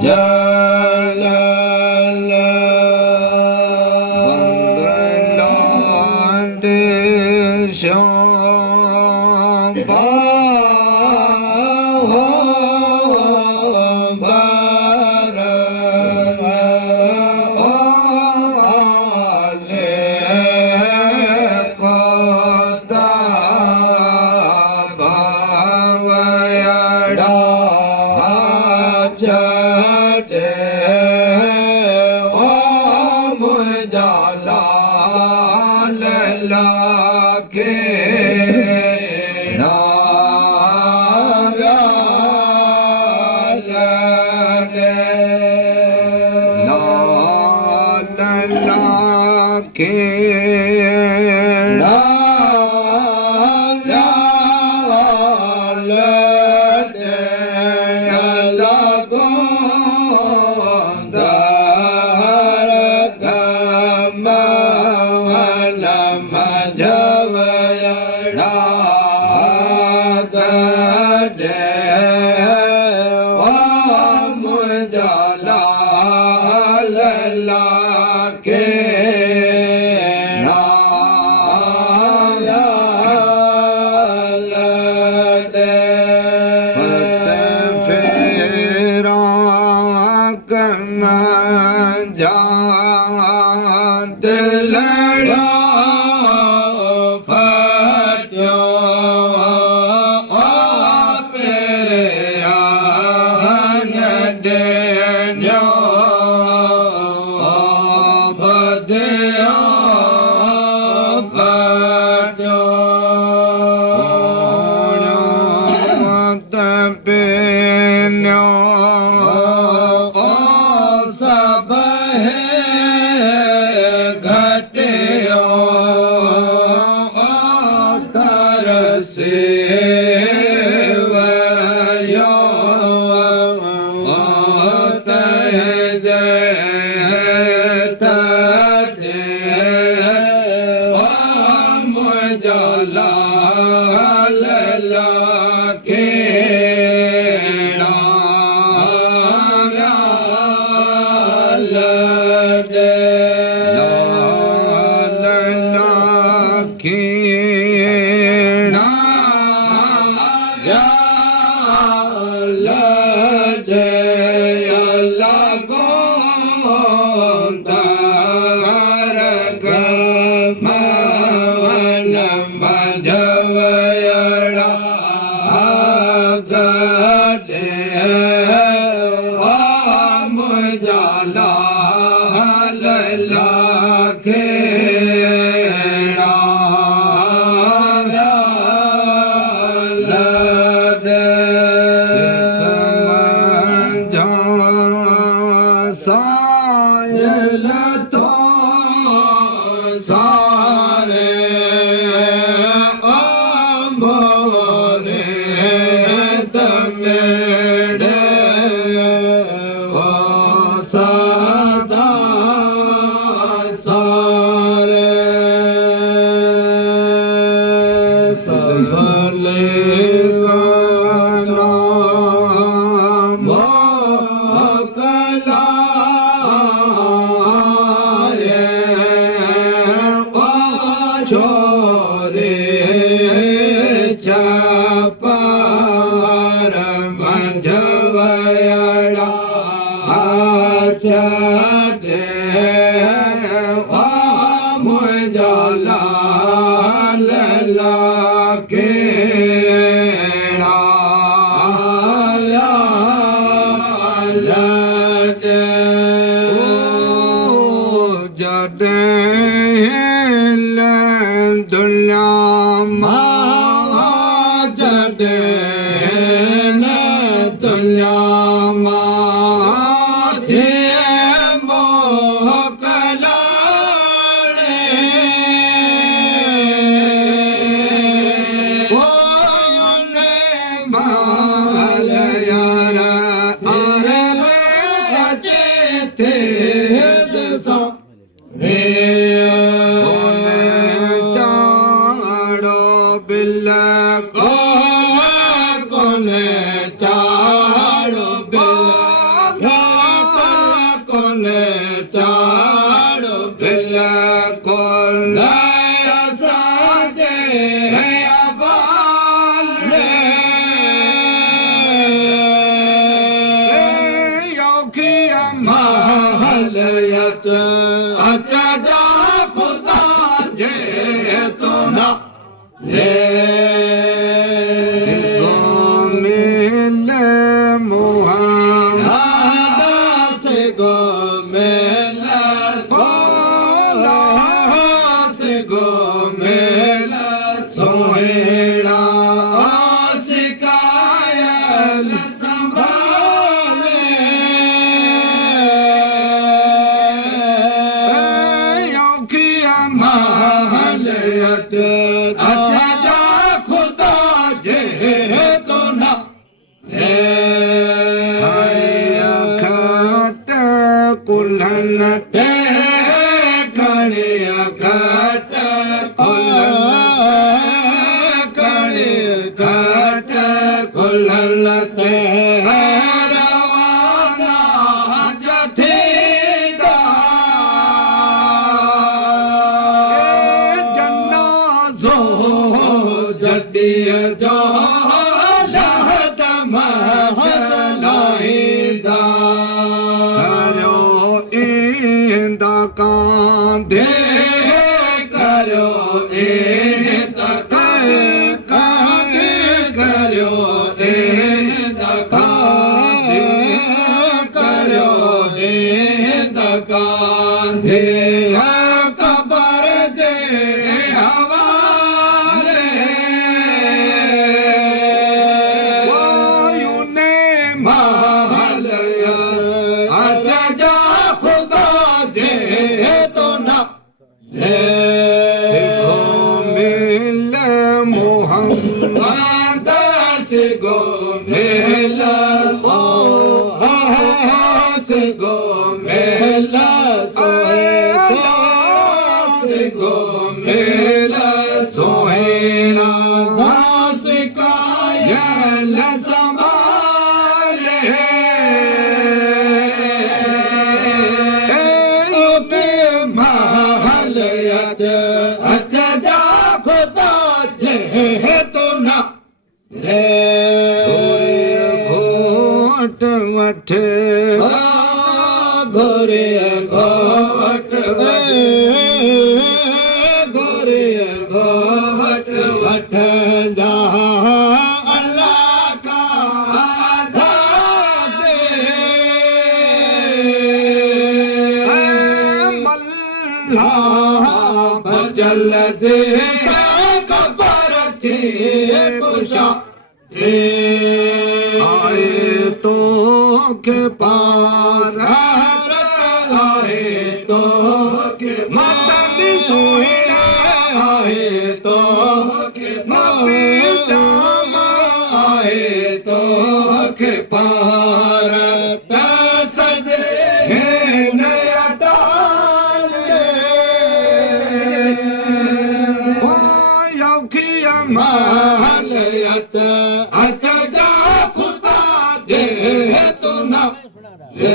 Jai अच्छा जा खुदा जे तो ना ले मिले मोहम्मद से गो मिले से गो मिले सोहेड़ा सिकायल संभाले योगिया महलियत अच्छा जा खुदा जे तो ना खट कुल्हन ते कणिया खट खट कुल्हन ते रवाना जथीदा जन्नाज़ो जॾीअ जो लहद महलाईंदा करो ईंदा कांधे करो ईंदा कांधे करो ईंदा कांधे करो ईंदा कांधे कबर जे हवाले वायुने महलिया अच्छा जा खुदा जे तो ना ले सिगो मिले मोहम्मद सिगो मिले सिगो मिले सिगो मिले सोहेड़ा सिकायल संभाले महलियत अच्छा जा खुदा जे तो ना रे घोट वठ घोरे घोट घोरे घोट वठ जा अल्लाह का आज़ादे मल्ला बचल जे खबर थी कुशा आए तो के पार आए तो के मदन सोए आए तो के मदन आए तो के पार सजे नया डाले योगिया महलियत अच्छा जा खुदा जे तो ना ले